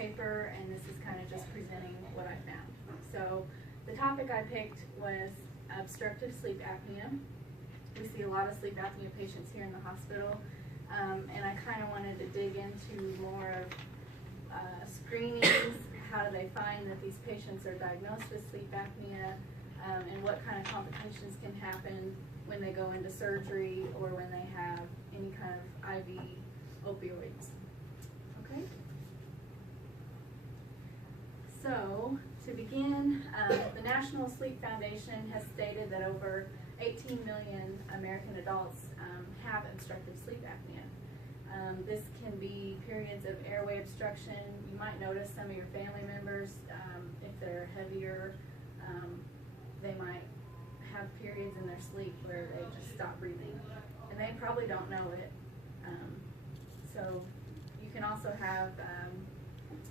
paper, and this is kind of just presenting what I found. So the topic I picked was obstructive sleep apnea. We see a lot of sleep apnea patients here in the hospital, and I kind of wanted to dig into more of screenings, how do they find that these patients are diagnosed with sleep apnea, and what kind of complications can happen when they go into surgery or when they have any kind of IV opioids. Okay? So, to begin, the National Sleep Foundation has stated that over 18 million American adults have obstructive sleep apnea. This can be periods of airway obstruction. You might notice some of your family members, if they're heavier, they might have periods in their sleep where they just stop breathing, and they probably don't know it. So you can also have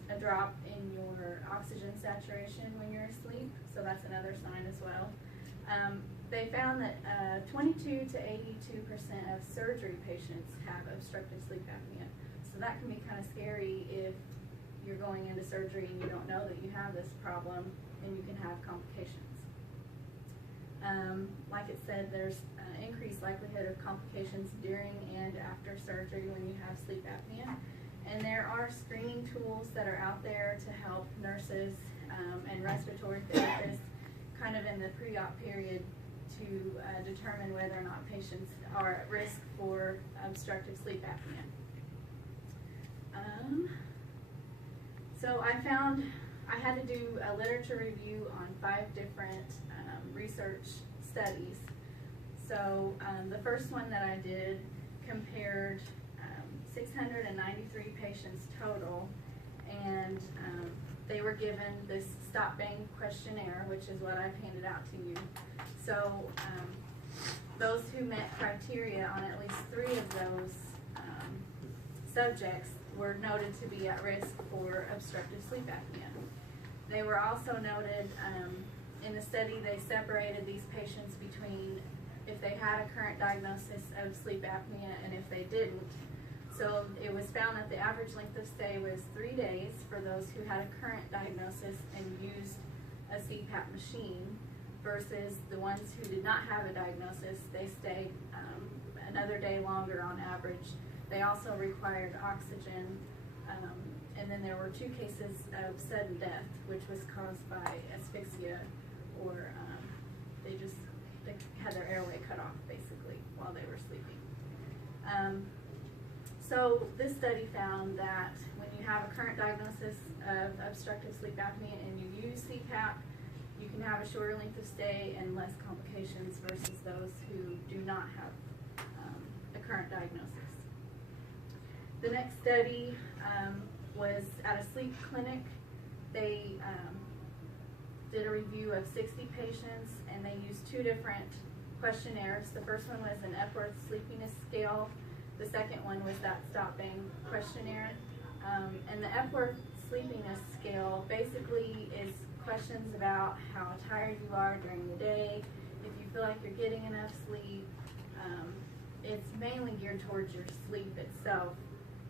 a drop in your oxygen saturation when you're asleep, so that's another sign as well. They found that 22 to 82% of surgery patients have obstructive sleep apnea. So that can be kind of scary if you're going into surgery and you don't know that you have this problem, and you can have complications. Like it said, there's increased likelihood of complications during and after surgery when you have sleep apnea. And there are screening tools that are out there to help nurses and respiratory therapists kind of in the pre-op period to determine whether or not patients are at risk for obstructive sleep apnea. So I found I had to do a literature review on 5 different research studies. So the first one that I did compared 693 patients total, and they were given this stop bang questionnaire, which is what I've handed out to you. So those who met criteria on at least 3 of those subjects were noted to be at risk for obstructive sleep apnea. They were also noted, in the study they separated these patients between if they had a current diagnosis of sleep apnea and if they didn't. So it was found that the average length of stay was 3 days for those who had a current diagnosis and used a CPAP machine, versus the ones who did not have a diagnosis. They stayed another day longer on average. They also required oxygen, and then there were 2 cases of sudden death, which was caused by asphyxia, or they had their airway cut off basically while they were sleeping. So this study found that when you have a current diagnosis of obstructive sleep apnea and you use CPAP, you can have a shorter length of stay and less complications versus those who do not have a current diagnosis. The next study was at a sleep clinic. They did a review of 60 patients, and they used 2 different questionnaires. The first one was an Epworth sleepiness scale. The second one was that stop bang questionnaire. And the Epworth sleepiness scale basically is questions about how tired you are during the day, if you feel like you're getting enough sleep. It's mainly geared towards your sleep itself,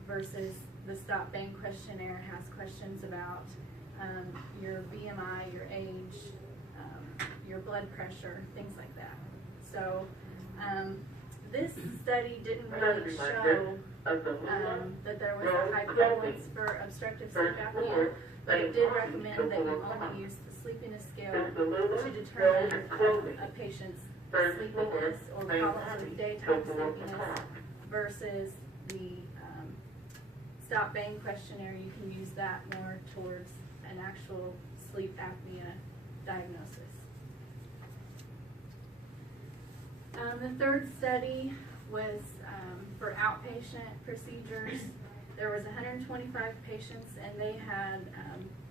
versus the stop bang questionnaire has questions about your BMI, your age, your blood pressure, things like that. So this study didn't really show that there was a high prevalence for obstructive sleep apnea, but it did recommend that you only use the sleepiness scale to determine a patient's sleepiness or problems with daytime sleepiness, versus the stop bang questionnaire. You can use that more towards an actual sleep apnea diagnosis. The third study was for outpatient procedures. There was 125 patients, and they had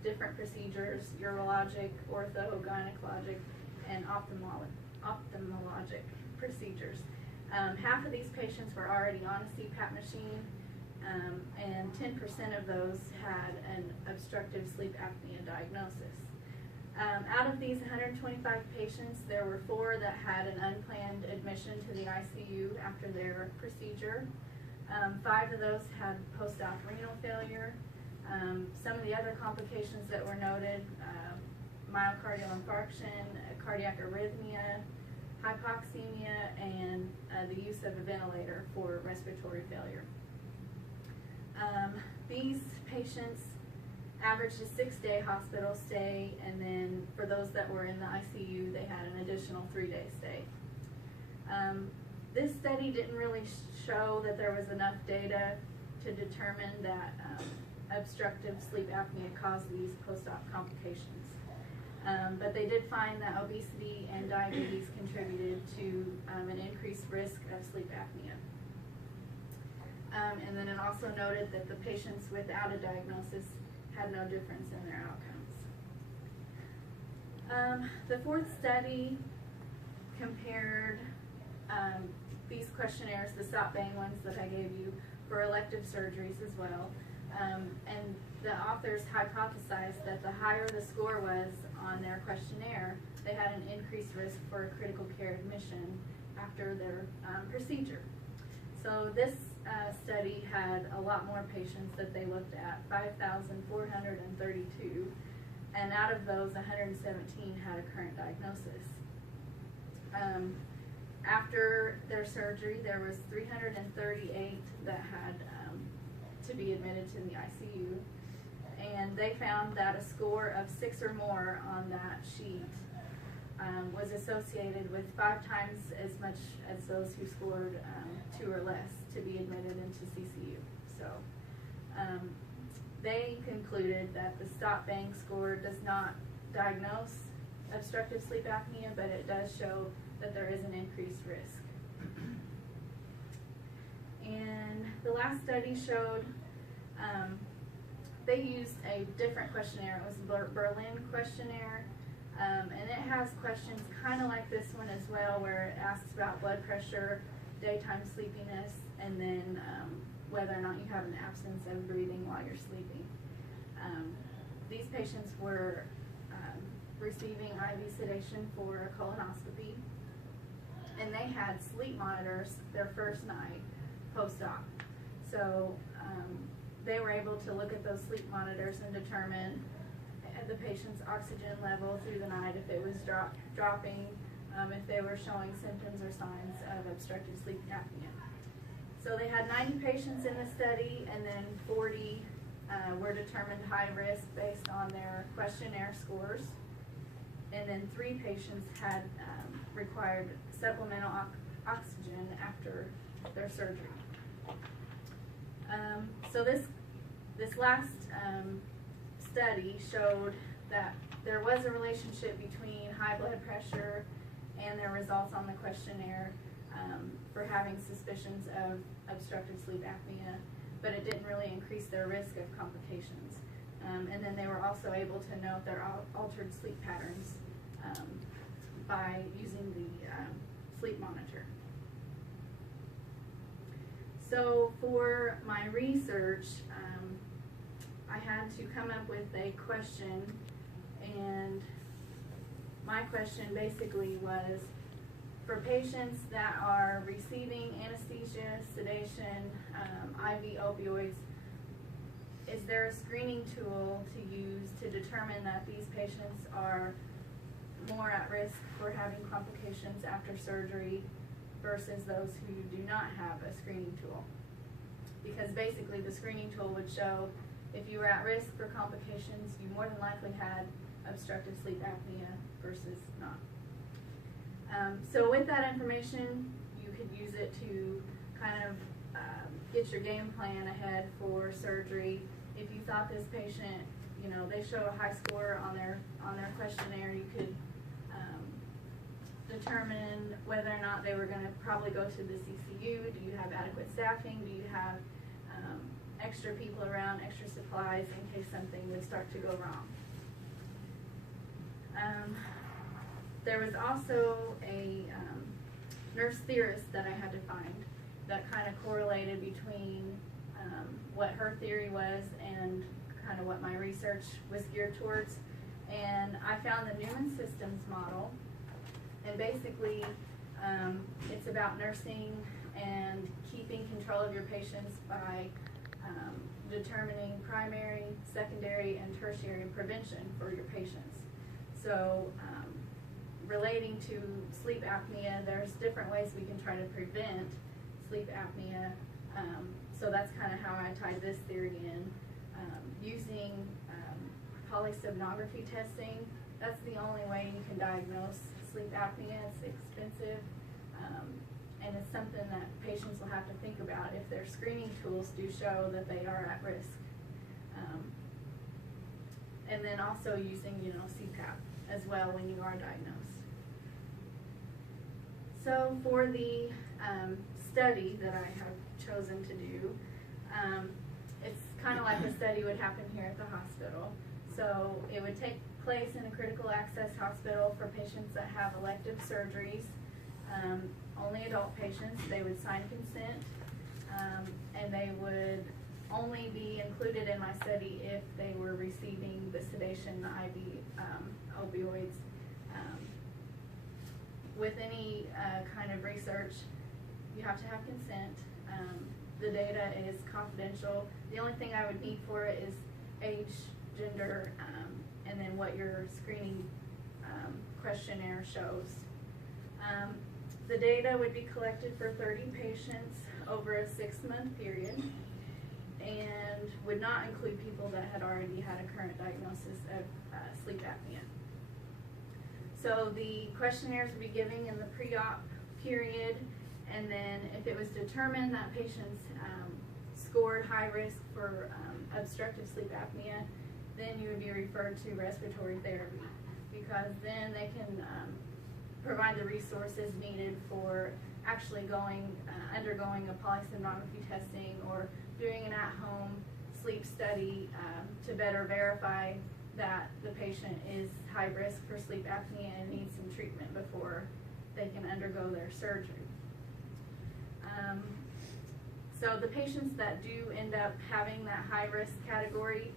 different procedures: urologic, ortho, gynecologic, and ophthalmologic procedures. Half of these patients were already on a CPAP machine, and 10% of those had an obstructive sleep apnea diagnosis. Out of these 125 patients, there were 4 that had an unplanned admission to the ICU after their procedure. 5 of those had post-op renal failure. Some of the other complications that were noted, myocardial infarction, cardiac arrhythmia, hypoxemia, and the use of a ventilator for respiratory failure. These patients averaged a 6-day hospital stay, and then for those that were in the ICU, they had an additional 3-day stay. This study didn't really show that there was enough data to determine that obstructive sleep apnea caused these post-op complications. But they did find that obesity and diabetes contributed to an increased risk of sleep apnea. And then it also noted that the patients without a diagnosis had no difference in their outcomes. The fourth study compared these questionnaires, the stop-bang ones that I gave you, for elective surgeries as well. And the authors hypothesized that the higher the score was on their questionnaire, they had an increased risk for a critical care admission after their procedure. So this study had a lot more patients that they looked at, 5,432, and out of those, 117 had a current diagnosis. After their surgery, there was 338 that had to be admitted to the ICU, and they found that a score of 6 or more on that sheet was associated with 5 times as much as those who scored 2 or less to be admitted into CCU. So they concluded that the stop-bang score does not diagnose obstructive sleep apnea, but it does show that there is an increased risk. And the last study showed they used a different questionnaire. It was the Berlin questionnaire, and it has questions kind of like this one as well, where it asks about blood pressure, daytime sleepiness, and then whether or not you have an absence of breathing while you're sleeping. These patients were receiving IV sedation for a colonoscopy, and they had sleep monitors their first night post-op. So they were able to look at those sleep monitors and determine the patient's oxygen level through the night, if it was dropping, if they were showing symptoms or signs of obstructive sleep apnea. So they had 90 patients in the study, and then 40 were determined high risk based on their questionnaire scores. And then 3 patients had required supplemental oxygen after their surgery. So this last study showed that there was a relationship between high blood pressure and their results on the questionnaire for having suspicions of obstructive sleep apnea, but it didn't really increase their risk of complications. And then they were also able to note their altered sleep patterns by using the sleep monitor. So for my research, I had to come up with a question, and my question basically was, for patients that are receiving anesthesia, sedation, IV opioids, is there a screening tool to use to determine that these patients are more at risk for having complications after surgery versus those who do not have a screening tool? Because basically the screening tool would show if you were at risk for complications, you more than likely had obstructive sleep apnea versus not. So with that information, you could use it to kind of get your game plan ahead for surgery. If you thought this patient, you know, they show a high score on their questionnaire, you could determine whether or not they were going to probably go to the CCU. Do you have adequate staffing? Do you have extra people around, extra supplies in case something would start to go wrong? There was also a nurse theorist that I had to find that kind of correlated between what her theory was and kind of what my research was geared towards. And I found the Newman Systems model, and basically it's about nursing and keeping control of your patients by determining primary, secondary, and tertiary prevention for your patients. So relating to sleep apnea, there's different ways we can try to prevent sleep apnea. So that's kind of how I tied this theory in. Using polysomnography testing, that's the only way you can diagnose sleep apnea. It's expensive, and it's something that patients will have to think about if their screening tools do show that they are at risk. And then also using, CPAP as well when you are diagnosed. So for the study that I have chosen to do, it's kind of like a study would happen here at the hospital. So it would take place in a critical access hospital for patients that have elective surgeries, only adult patients. They would sign consent, and they would only be included in my study if they were receiving the sedation, the IV opioids. With any kind of research, you have to have consent. The data is confidential. The only thing I would need for it is age, gender, and then what your screening questionnaire shows. The data would be collected for 30 patients over a 6-month period and would not include people that had already had a current diagnosis of sleep apnea. So the questionnaires would be given in the pre-op period, and then if it was determined that patients scored high risk for obstructive sleep apnea, then you would be referred to respiratory therapy, because then they can provide the resources needed for actually undergoing a polysomnography testing or doing an at-home sleep study to better verify that the patient is high risk for sleep apnea and needs some treatment before they can undergo their surgery. So the patients that do end up having that high risk category,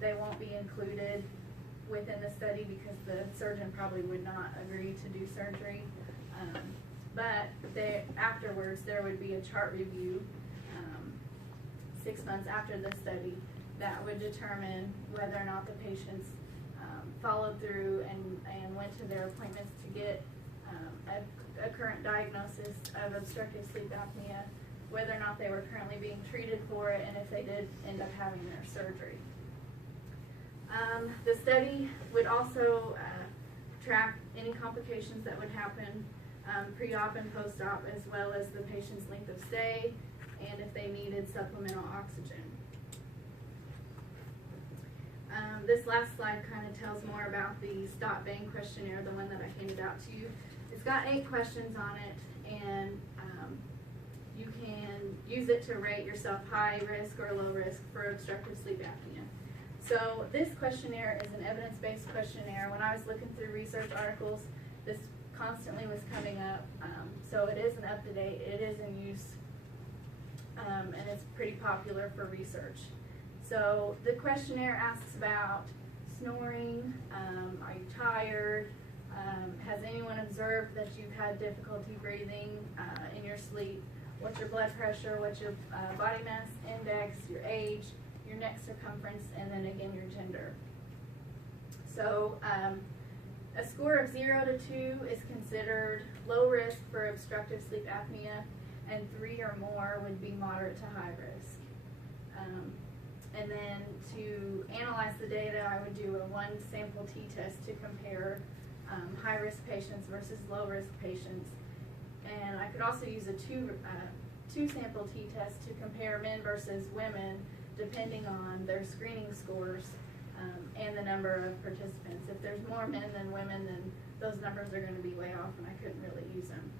they won't be included within the study because the surgeon probably would not agree to do surgery. But afterwards there would be a chart review 6 months after the study that would determine whether or not the patients followed through and went to their appointments to get a current diagnosis of obstructive sleep apnea, whether or not they were currently being treated for it, and if they did end up having their surgery. The study would also track any complications that would happen pre-op and post-op, as well as the patient's length of stay and if they needed supplemental oxygen. This last slide kind of tells more about the Stott-Bain questionnaire, the one that I handed out to you. It's got 8 questions on it, and you can use it to rate yourself high risk or low risk for obstructive sleep apnea. So this questionnaire is an evidence-based questionnaire. When I was looking through research articles, this constantly was coming up. So it isn't up to date, it is in use, and it's pretty popular for research. So the questionnaire asks about snoring, are you tired, has anyone observed that you've had difficulty breathing in your sleep, what's your blood pressure, what's your body mass index, your age, your neck circumference, and then again your gender. So a score of 0 to 2 is considered low risk for obstructive sleep apnea, and 3 or more would be moderate to high risk. And then to analyze the data, I would do a 1 sample t-test to compare high-risk patients versus low-risk patients. And I could also use a 2 sample t-test to compare men versus women, depending on their screening scores and the number of participants. If there's more men than women, then those numbers are going to be way off, and I couldn't really use them.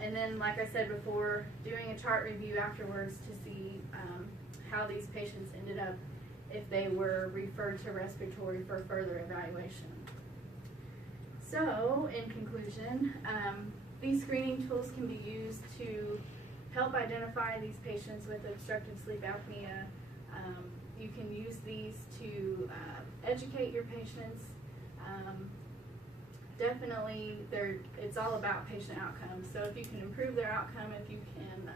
And then, like I said before, doing a chart review afterwards to see how these patients ended up if they were referred to respiratory for further evaluation. So, in conclusion, these screening tools can be used to help identify these patients with obstructive sleep apnea. You can use these to educate your patients. Definitely, it's all about patient outcomes. So if you can improve their outcome, if you can,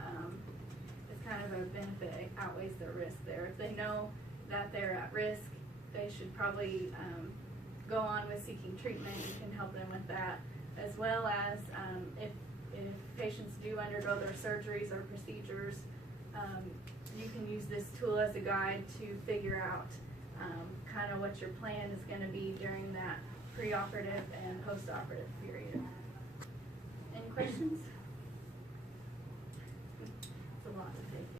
it's kind of a benefit outweighs the risk there. If they know that they're at risk, they should probably go on with seeking treatment. You can help them with that, as well as if patients do undergo their surgeries or procedures, you can use this tool as a guide to figure out kind of what your plan is going to be during that preoperative and postoperative period. Any questions?